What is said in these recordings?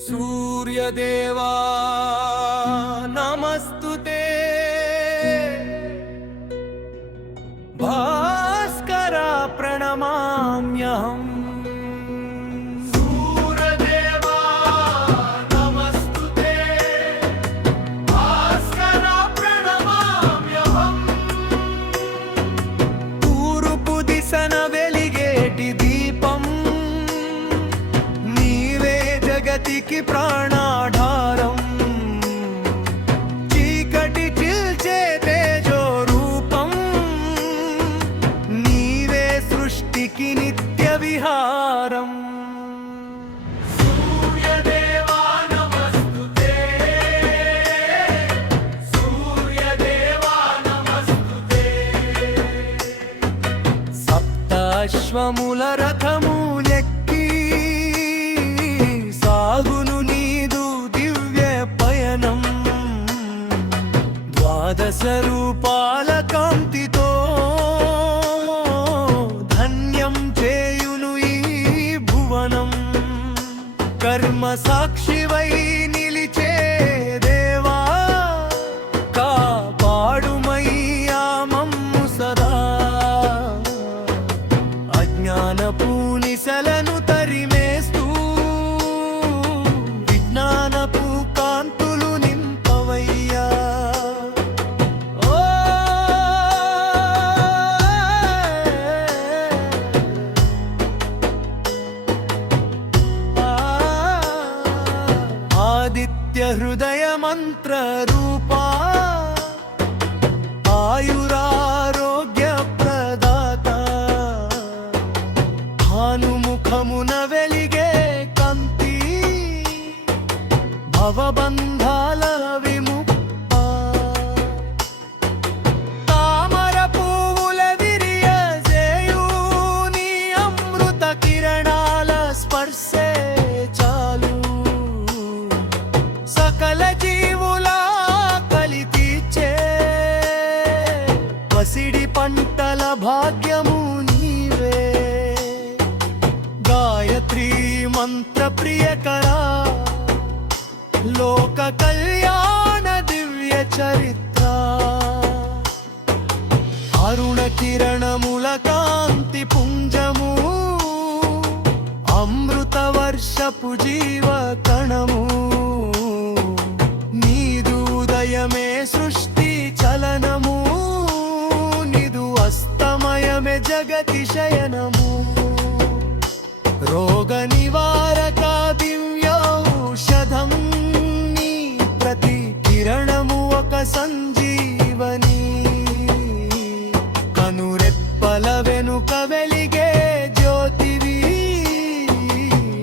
सूर्यदेवा नमस्तुते भास्करा प्रणमाम्यहम् सूर्यदेवा नमस्तुते भास्करा प्रणमाम्यहम् तूर्पु दिशन वेलिगेटि दीपं జగతికి ప్రాణాధారం చీకటి చిల్చే తేజో రూపం నీవే సృష్టికి నిత్య విహారం సూర్యదేవా నమస్తుతే సూర్యదేవా నమస్తుతే సప్తాశ్వముల రథము సాగును నీదు దివ్య పయనం ద్వాదశ రూపాల కాంతితో ధన్యం చేయును ఈ భువనం కర్మ సాక్షివై నిలిచే దేవా కాపాడుమయ్యా మమ్ము సదా అజ్ఞానపు నిశలను తరిమేస్తూ జ్ఞానపు కాంతులు నింపవయ్యా ఆదిత్య హృదయ మంత్ర రూపా ఆయురారోగ్య ప్రదాత భానుముఖమున వెలిగే కంతి భవబంధాల విముక్త తామర పువ్వుల విరియజేయు నీ అమృత కిరణాల స్పర్శే చాలు సకల జీవుల కలితీర్చే పసిడి పంటల భాగ్యము నీవే గాయత్రీ మంత్ర ప్రియకరా లోక కళ్యాణ దివ్య చరిత్ర అరుణ కిరణముల కాంతి పుంజము అమృత వర్షపు జీవ కణము నీదు ఉదయమే సృష్టి చలనము నిదు అస్తమయమే జగతి శయనము రోగ నివారక దివ్యౌషధం ప్రతి కిరణము ఒక సంజీవని కనురెప్పల వెనుక వెలిగే జ్యోతివి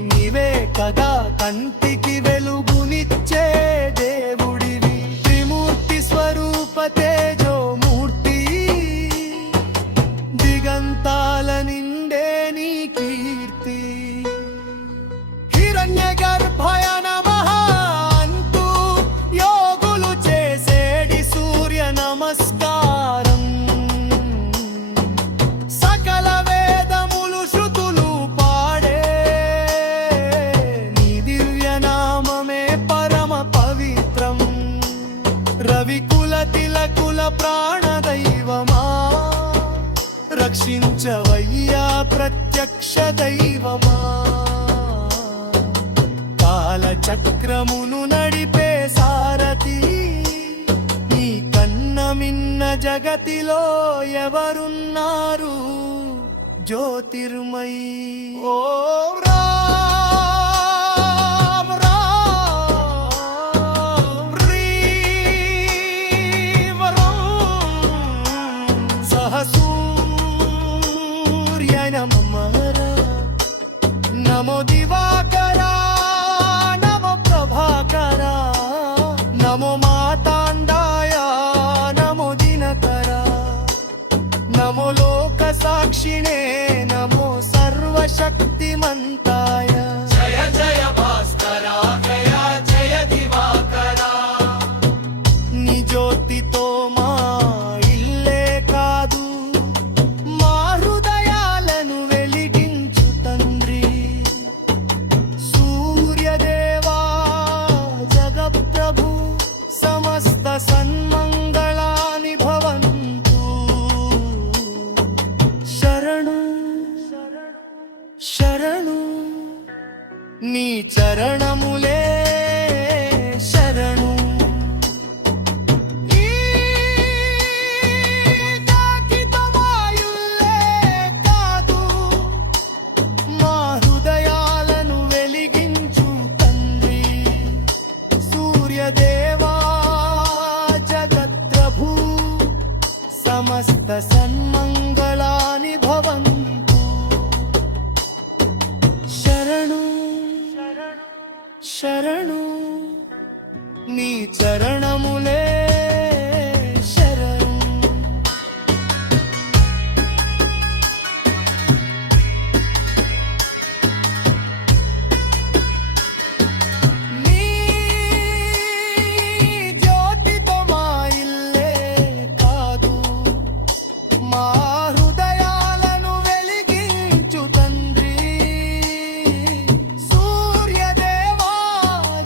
నీవే కదా కంటికి వెలుగునిచ్చే దేవుడివి త్రిమూర్తి స్వరూప తేజోమూర్తి దిగంతాల నిండే నీ కీర్తి హిరణ్య గర్భయ నమస్కారం సకల వేదములు శృతులు పాడే నీ దివ్య నామమే పరమ పవిత్రం రవికుల తిలకుల ప్రాణదైవమా రక్షించవయ్యా ప్రత్యక్ష దైవమా కాల చక్రమును నడిపే సారథి మిన్న జగతిలో ఎవరున్నారు జ్యోతిర్మయి ఓ రామ రామ శ్రీవరం సహసూర్య నమః నమో దివాకర నమో ప్రభాకర నమో మాతాండాయ నమో లోక సాక్షిణే నమో సర్వశక్తిమంతాయ జయ జయ భాస్కర జయ జయ దివాకర నీ జ్యోతితో మా ఇల్లే కాదు మా హృదయాలను వెలిగించు తండ్రి సూర్యదేవా నీ చరణములే శరణు. ఈ కాకితమాయుల్లే కాదు, మా హృదయాలను వెలిగించు తండ్రి. సూర్యదేవా జగత్ప్రభు, సమస్త సన్మంగళాని భవంతు. శరణు శరణు, నీ చరణములే శరణు. నీ జ్యోతితో మా ఇల్లే కాదు, మా హృదయాలను వెలిగించు తండ్రి. సూర్యదేవా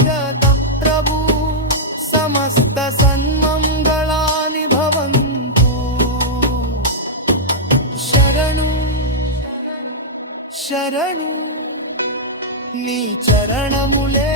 జగత్ప్రభు, సమస్త సన్మంగళాని భవంతు. శరణు శరణు, నీ చరణములే